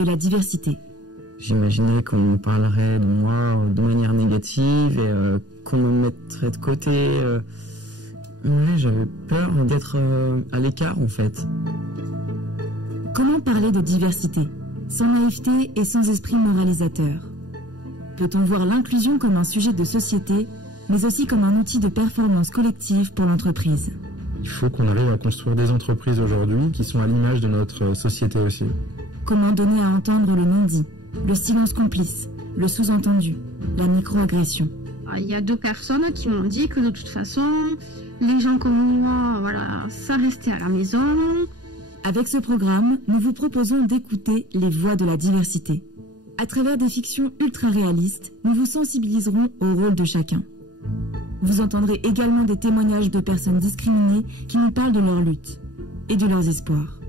Et la diversité. J'imaginais qu'on parlerait de moi de manière négative et qu'on me mettrait de côté. Ouais, j'avais peur d'être à l'écart en fait. Comment parler de diversité, sans naïveté et sans esprit moralisateur? Peut-on voir l'inclusion comme un sujet de société, mais aussi comme un outil de performance collective pour l'entreprise? Il faut qu'on arrive à construire des entreprises aujourd'hui qui sont à l'image de notre société aussi. Comment donner à entendre le non-dit, le silence complice, le sous-entendu, la microagression? Il y a 2 personnes qui m'ont dit que de toute façon, les gens comme moi, voilà, ça restait à la maison. Avec ce programme, nous vous proposons d'écouter les voix de la diversité. À travers des fictions ultra réalistes, nous vous sensibiliserons au rôle de chacun. Vous entendrez également des témoignages de personnes discriminées qui nous parlent de leur lutte et de leurs espoirs.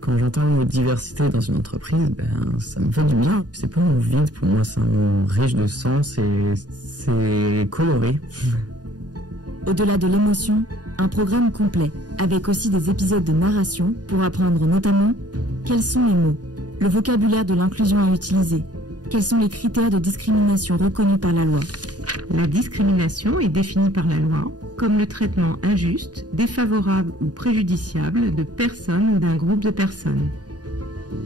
Quand j'entends le mot diversité dans une entreprise, ça me fait du bien. C'est pas un mot vide pour moi, c'est un mot riche de sens et c'est coloré. Au-delà de l'émotion, un programme complet, avec aussi des épisodes de narration pour apprendre notamment quels sont les mots, le vocabulaire de l'inclusion à utiliser, quels sont les critères de discrimination reconnus par la loi. La discrimination est définie par la loi comme le traitement injuste, défavorable ou préjudiciable de personnes ou d'un groupe de personnes.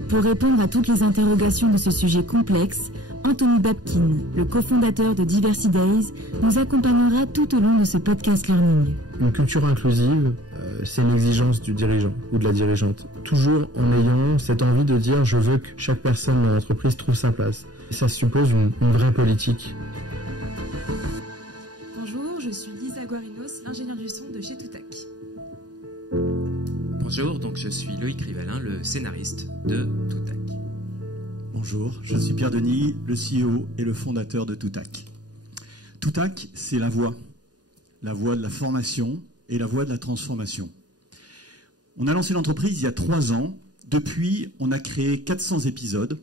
Pour répondre à toutes les interrogations de ce sujet complexe, Anthony Babkin, le cofondateur de Diversity Days, nous accompagnera tout au long de ce podcast Learning. Une culture inclusive, c'est une exigence du dirigeant ou de la dirigeante. Toujours en ayant cette envie de dire « je veux que chaque personne dans l'entreprise trouve sa place ». Et ça suppose une vraie politique. Bonjour, je suis Lisa Guarinos, l'ingénieur du son de chez Toutac. Bonjour, donc je suis Loïc Rivalin, le scénariste de Toutac. Bonjour, je suis Pierre Denis, le CEO et le fondateur de Toutac. Toutac, c'est la voix de la formation et la voie de la transformation. On a lancé l'entreprise il y a 3 ans. Depuis, on a créé 400 épisodes.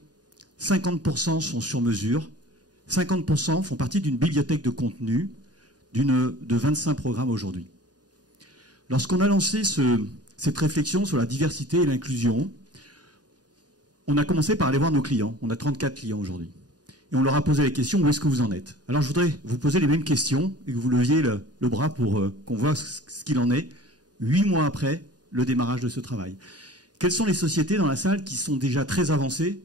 50% sont sur mesure. 50% font partie d'une bibliothèque de contenu de 25 programmes aujourd'hui. Lorsqu'on a lancé cette réflexion sur la diversité et l'inclusion, on a commencé par aller voir nos clients. On a 34 clients aujourd'hui. Et on leur a posé la question, où est-ce que vous en êtes? Alors je voudrais vous poser les mêmes questions et que vous leviez le bras pour qu'on voit ce qu'il en est 8 mois après le démarrage de ce travail. Quelles sont les sociétés dans la salle qui sont déjà très avancées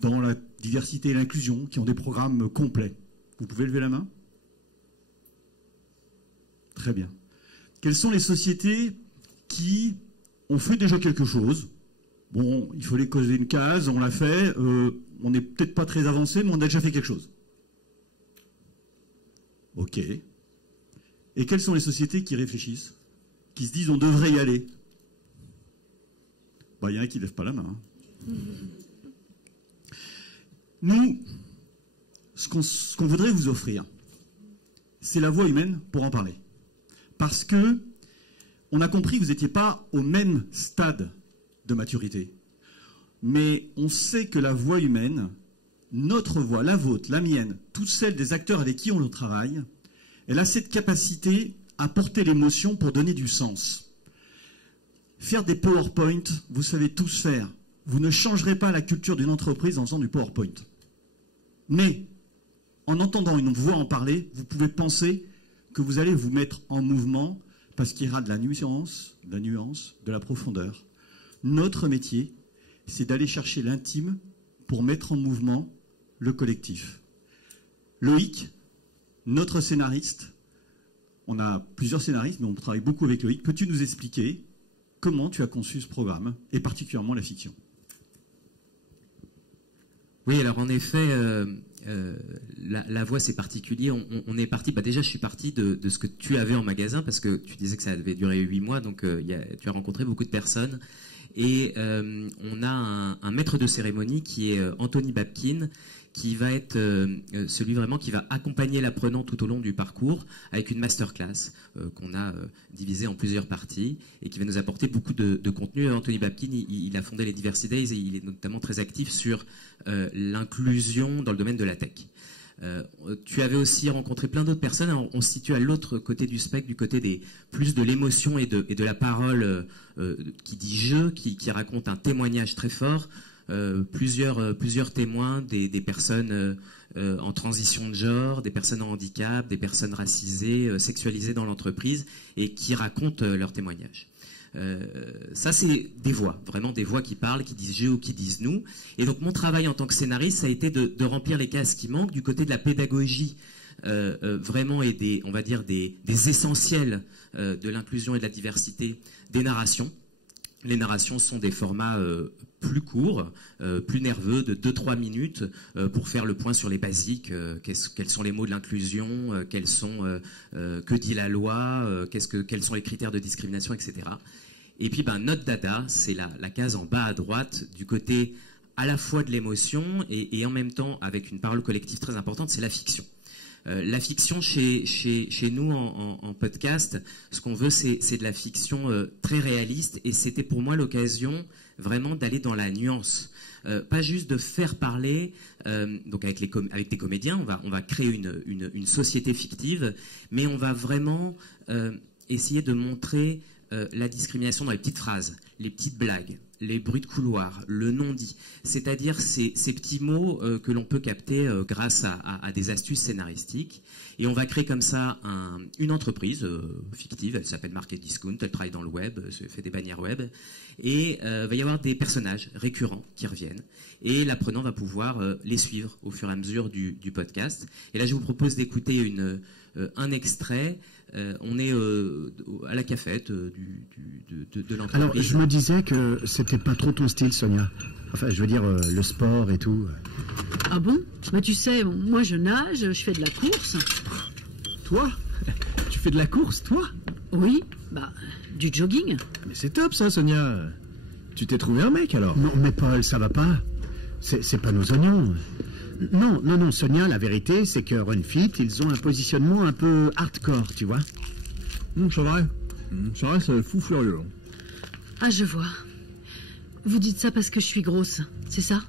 dans la diversité et l'inclusion, qui ont des programmes complets? Vous pouvez lever la main? Très bien. Quelles sont les sociétés qui ont fait déjà quelque chose? Bon, il fallait causer une case, on l'a fait, on n'est peut-être pas très avancé, mais on a déjà fait quelque chose. Ok. Et quelles sont les sociétés qui réfléchissent, qui se disent on devrait y aller? Il y en a qui ne lèvent pas la main. Nous, ce qu'on voudrait vous offrir, c'est la voix humaine pour en parler. Parce que on a compris que vous n'étiez pas au même stade de maturité. Mais on sait que la voix humaine, notre voix, la vôtre, la mienne, toutes celles des acteurs avec qui on travaille, elle a cette capacité à porter l'émotion pour donner du sens. Faire des PowerPoint, vous savez tous faire. Vous ne changerez pas la culture d'une entreprise en faisant du PowerPoint. Mais, en entendant une voix en parler, vous pouvez penser que vous allez vous mettre en mouvement parce qu'il y aura de la nuance, de la profondeur. Notre métier, c'est d'aller chercher l'intime pour mettre en mouvement le collectif. Loïc, notre scénariste, on a plusieurs scénaristes, mais on travaille beaucoup avec Loïc. Peux-tu nous expliquer comment tu as conçu ce programme, et particulièrement la fiction? Oui, alors en effet, la voix c'est particulier. On est parti, déjà je suis parti de ce que tu avais en magasin, parce que tu disais que ça devait durer 8 mois, donc tu as rencontré beaucoup de personnes. Et on a un maître de cérémonie qui est Anthony Babkin, qui va être celui vraiment qui va accompagner l'apprenant tout au long du parcours avec une masterclass qu'on a divisée en plusieurs parties et qui va nous apporter beaucoup de contenu. Anthony Babkin, il a fondé les Diversity Days et il est notamment très actif sur l'inclusion dans le domaine de la tech. Tu avais aussi rencontré plein d'autres personnes. Alors, on se situe à l'autre côté du spectre, du côté plus de l'émotion et de la parole qui dit je, qui raconte un témoignage très fort. Plusieurs témoins, des personnes en transition de genre, des personnes en handicap, des personnes racisées, sexualisées dans l'entreprise, et qui racontent leurs témoignages. Ça, c'est des voix, vraiment des voix qui parlent, qui disent je ou qui disent nous. Et donc mon travail en tant que scénariste, ça a été de remplir les cases qui manquent du côté de la pédagogie, vraiment, et on va dire des essentiels de l'inclusion et de la diversité des narrations. Les narrations sont des formats plus courts, plus nerveux, de 2-3 minutes, pour faire le point sur les basiques. Quels sont les mots de l'inclusion, que dit la loi, quels sont les critères de discrimination, etc. Et puis notre dada, c'est la case en bas à droite, du côté à la fois de l'émotion et en même temps avec une parole collective très importante, c'est la fiction. La fiction chez nous en podcast, ce qu'on veut, c'est de la fiction très réaliste, et c'était pour moi l'occasion vraiment d'aller dans la nuance. Pas juste de faire parler, donc avec des comédiens, on va créer une société fictive, mais on va vraiment essayer de montrer la discrimination dans les petites phrases, les petites blagues, les bruits de couloir, le non-dit, c'est-à-dire ces petits mots que l'on peut capter grâce à des astuces scénaristiques. Et on va créer comme ça une entreprise fictive, elle s'appelle Market Discount, elle travaille dans le web, elle fait des bannières web, et il va y avoir des personnages récurrents qui reviennent, et l'apprenant va pouvoir les suivre au fur et à mesure du podcast. Et là, je vous propose d'écouter un extrait. On est à la cafette de l'entreprise. Alors, je me disais que c'était pas trop ton style, Sonia. Enfin, je veux dire, le sport et tout. Ah bon? Bah, tu sais, moi je nage, je fais de la course. Toi? Tu fais de la course, toi? Oui, du jogging. Mais c'est top, ça, Sonia. Tu t'es trouvé un mec, alors? Non, mais Paul, ça va pas. C'est pas nos oignons. Non, Sonia, la vérité, c'est que Runfit, ils ont un positionnement un peu hardcore, tu vois. C'est vrai. C'est vrai, c'est fou furieux. Ah, je vois. Vous dites ça parce que je suis grosse, c'est ça?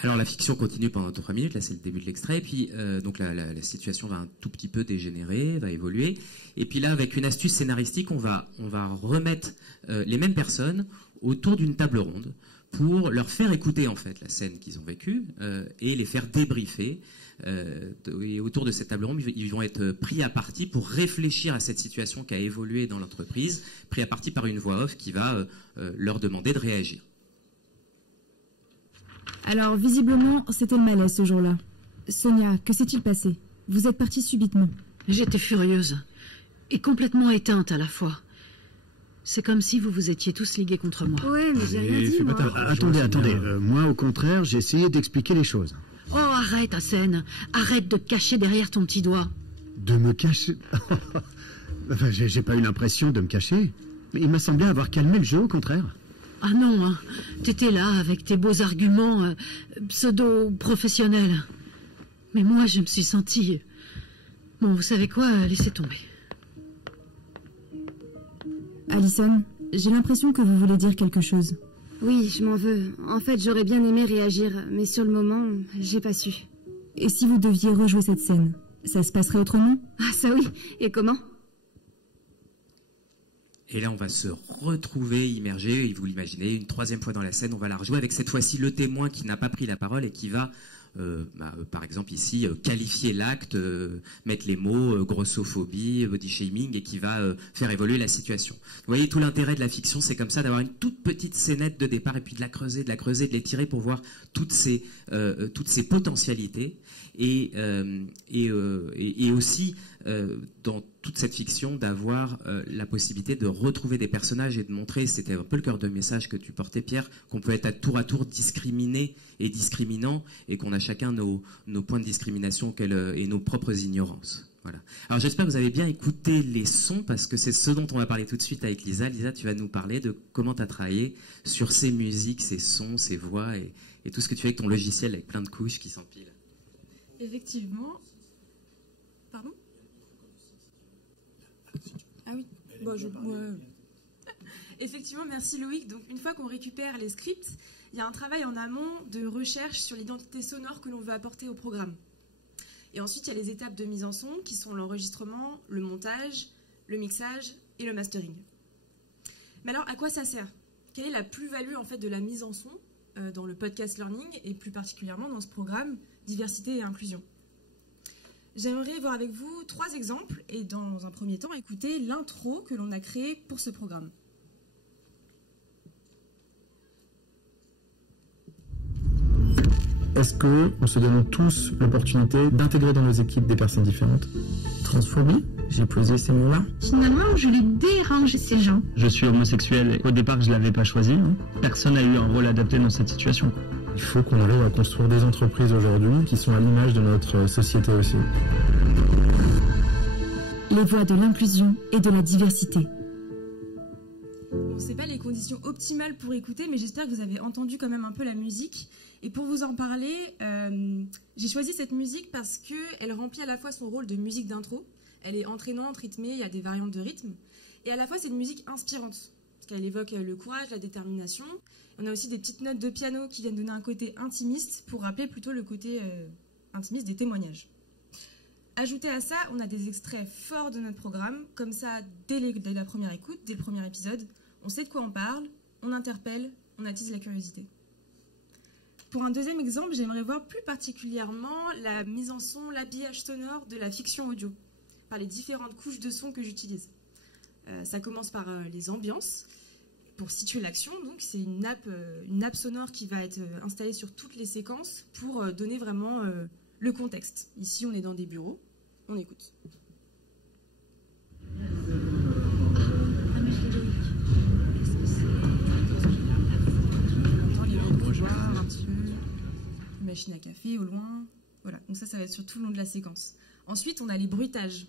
Alors la fiction continue pendant 3 minutes, là c'est le début de l'extrait, et puis donc la situation va un tout petit peu dégénérer, va évoluer, et puis là avec une astuce scénaristique, on va remettre les mêmes personnes autour d'une table ronde pour leur faire écouter en fait la scène qu'ils ont vécue et les faire débriefer. Et autour de cette table ronde, ils vont être pris à partie pour réfléchir à cette situation qui a évolué dans l'entreprise, pris à partie par une voix off qui va leur demander de réagir. Alors, visiblement, c'était le malaise ce jour-là. Sonia, que s'est-il passé? Vous êtes partie subitement. J'étais furieuse et complètement éteinte à la fois. C'est comme si vous vous étiez tous ligués contre moi. Ouais, mais j'ai rien dit, moi. Attendez. Moi, au contraire, j'ai essayé d'expliquer les choses. Oh, arrête, Hassen. Arrête de te cacher derrière ton petit doigt. De me cacher? Enfin, j'ai pas eu l'impression de me cacher. Mais il m'a semblé avoir calmé le jeu, au contraire. Ah non, hein. T'étais là avec tes beaux arguments pseudo-professionnels. Mais moi, je me suis sentie... Bon, vous savez quoi? Laissez tomber. Alison, j'ai l'impression que vous voulez dire quelque chose. Oui, je m'en veux. En fait, j'aurais bien aimé réagir, mais sur le moment, j'ai pas su. Et si vous deviez rejouer cette scène, ça se passerait autrement? Ah ça oui, et comment? Et là, on va se retrouver immergé, et vous l'imaginez, une 3e fois dans la scène, on va la rejouer avec cette fois-ci le témoin qui n'a pas pris la parole et qui va, par exemple ici, qualifier l'acte, mettre les mots grossophobie, body shaming, et qui va faire évoluer la situation. Vous voyez, tout l'intérêt de la fiction, c'est comme ça, d'avoir une toute petite scénette de départ, et puis de la creuser, de l'étirer pour voir toutes ces potentialités, et aussi, dans toute cette fiction, d'avoir la possibilité de retrouver des personnages et de montrer, c'était un peu le cœur de message que tu portais, Pierre, qu'on peut être à tour discriminé et discriminant, et qu'on a chacun nos points de discrimination et nos propres ignorances. Voilà. Alors j'espère que vous avez bien écouté les sons, parce que c'est ce dont on va parler tout de suite avec Lisa. Lisa, tu vas nous parler de comment tu as travaillé sur ces musiques, ces sons, ces voix, et tout ce que tu fais avec ton logiciel avec plein de couches qui s'empilent. Effectivement. Pardon? Ah oui. Bon, Effectivement, merci Loïc. Donc, une fois qu'on récupère les scripts, il y a un travail en amont de recherche sur l'identité sonore que l'on veut apporter au programme. Et ensuite, il y a les étapes de mise en son qui sont l'enregistrement, le montage, le mixage et le mastering. Mais alors, à quoi ça sert? Quelle est la plus-value en fait de la mise en son dans le podcast learning et plus particulièrement dans ce programme diversité et inclusion? J'aimerais voir avec vous 3 exemples et dans un premier temps écouter l'intro que l'on a créée pour ce programme. Est-ce qu'on se donne tous l'opportunité d'intégrer dans nos équipes des personnes différentes? Transphobie, j'ai posé ces mots-là. Finalement, je les dérange, ces gens. Je suis homosexuel. Au départ, je ne l'avais pas choisi. Personne n'a eu un rôle adapté dans cette situation. Il faut qu'on arrive à construire des entreprises aujourd'hui qui sont à l'image de notre société aussi. Les voix de l'inclusion et de la diversité. Bon, c'est pas les conditions optimales pour écouter, mais j'espère que vous avez entendu quand même un peu la musique. Et pour vous en parler, j'ai choisi cette musique parce qu'elle remplit à la fois son rôle de musique d'intro. Elle est entraînante, rythmée, il y a des variantes de rythme. Et à la fois, c'est une musique inspirante, parce qu'elle évoque le courage, la détermination. On a aussi des petites notes de piano qui viennent donner un côté intimiste pour rappeler plutôt le côté intimiste des témoignages. Ajouté à ça, on a des extraits forts de notre programme. Comme ça, dès la première écoute, dès le premier épisode, on sait de quoi on parle, on interpelle, on attise la curiosité. Pour un deuxième exemple, j'aimerais voir plus particulièrement la mise en son, l'habillage sonore de la fiction audio, par les différentes couches de son que j'utilise. Ça commence par les ambiances. Pour situer l'action, donc c'est une nappe sonore qui va être installée sur toutes les séquences pour donner vraiment le contexte. Ici, on est dans des bureaux. On écoute. Un petit peu, une machine à café au loin. Voilà, donc ça va être sur tout le long de la séquence. Ensuite, on a les bruitages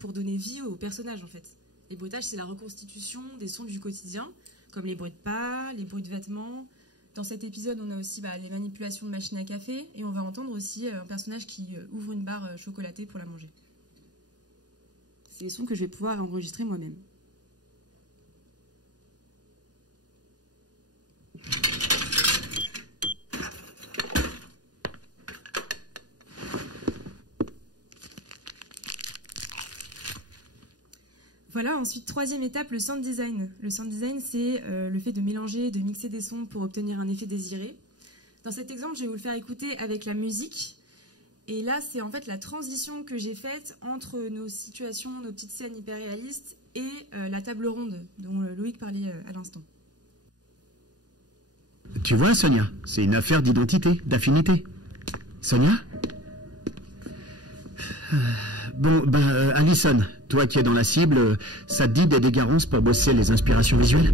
pour donner vie aux personnages en fait. Les bruitages, c'est la reconstitution des sons du quotidien, comme les bruits de pas, les bruits de vêtements. Dans cet épisode, on a aussi les manipulations de machine à café et on va entendre aussi un personnage qui ouvre une barre chocolatée pour la manger. C'est les sons que je vais pouvoir enregistrer moi-même. Voilà, ensuite, troisième étape, le sound design. Le sound design, c'est le fait de mélanger, de mixer des sons pour obtenir un effet désiré. Dans cet exemple, je vais vous le faire écouter avec la musique. Et là, c'est en fait la transition que j'ai faite entre nos situations, nos petites scènes hyper réalistes et la table ronde dont Loïc parlait à l'instant. Tu vois, Sonia, c'est une affaire d'identité, d'affinité. Sonia ? Bon, Alison, toi qui es dans la cible, ça te dit d'aider Garance pour bosser les inspirations visuelles?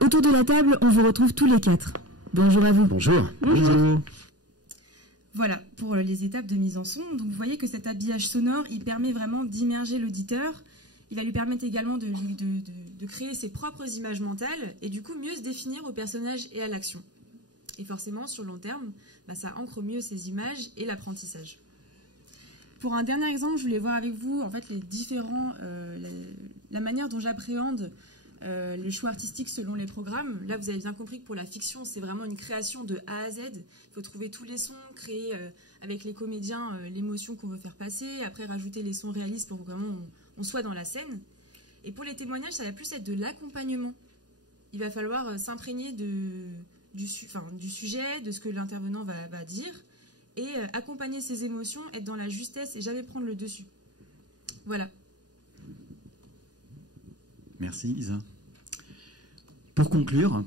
Autour de la table, on vous retrouve tous les 4. Bonjour à vous. Bonjour. Bonjour. Voilà, pour les étapes de mise en son. Donc vous voyez que cet habillage sonore, il permet vraiment d'immerger l'auditeur. Il va lui permettre également de créer ses propres images mentales et du coup mieux se définir au personnage et à l'action. Et forcément, sur le long terme, ça ancre mieux ces images et l'apprentissage. Pour un dernier exemple, je voulais voir avec vous en fait la manière dont j'appréhende le choix artistique selon les programmes. Là, vous avez bien compris que pour la fiction, c'est vraiment une création de A à Z. Il faut trouver tous les sons, créer avec les comédiens l'émotion qu'on veut faire passer, après rajouter les sons réalistes pour que vraiment on soit dans la scène. Et pour les témoignages, ça va plus être de l'accompagnement. Il va falloir s'imprégner du sujet, de ce que l'intervenant va dire, et accompagner ses émotions, être dans la justesse et jamais prendre le dessus. Voilà. Merci Lisa. Pour conclure,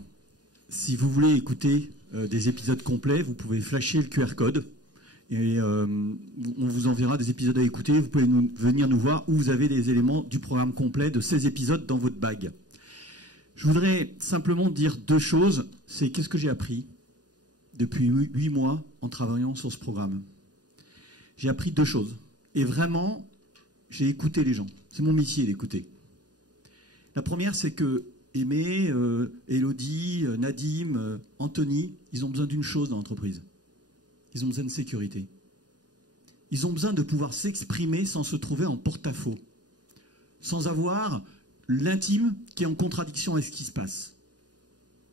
si vous voulez écouter des épisodes complets, vous pouvez flasher le QR code et on vous enverra des épisodes à écouter. Vous pouvez venir nous voir où vous avez des éléments du programme complet de ces épisodes dans votre bag. Je voudrais simplement dire 2 choses. C'est qu'est-ce que j'ai appris depuis 8 mois en travaillant sur ce programme. J'ai appris 2 choses. Et vraiment, j'ai écouté les gens. C'est mon métier d'écouter. La première, c'est que Aimé, Élodie, Nadim, Anthony, ils ont besoin d'une chose dans l'entreprise. Ils ont besoin de sécurité. Ils ont besoin de pouvoir s'exprimer sans se trouver en porte-à-faux, sans avoir l'intime qui est en contradiction avec ce qui se passe.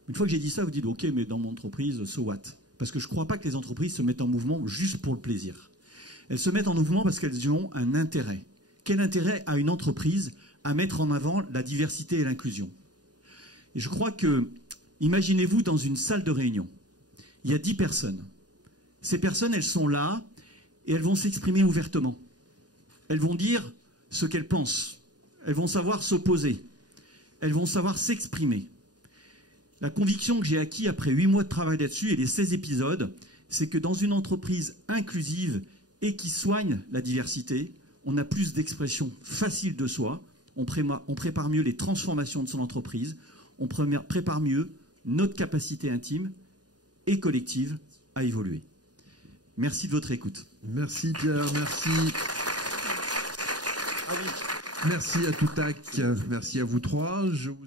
Une fois que j'ai dit ça, vous dites, ok, mais dans mon entreprise, so what? Parce que je ne crois pas que les entreprises se mettent en mouvement juste pour le plaisir. Elles se mettent en mouvement parce qu'elles ont un intérêt. Quel intérêt a une entreprise à mettre en avant la diversité et l'inclusion? Et je crois que, imaginez-vous dans une salle de réunion. Il y a 10 personnes. Ces personnes, elles sont là et elles vont s'exprimer ouvertement. Elles vont dire ce qu'elles pensent. Elles vont savoir s'opposer. Elles vont savoir s'exprimer. La conviction que j'ai acquise après 8 mois de travail là-dessus et les 16 épisodes, c'est que dans une entreprise inclusive et qui soigne la diversité, on a plus d'expression facile de soi, on prépare mieux les transformations de son entreprise, on prépare mieux notre capacité intime et collective à évoluer. Merci de votre écoute. Merci Pierre, merci. Merci à Toutac, merci à vous trois. Je vous...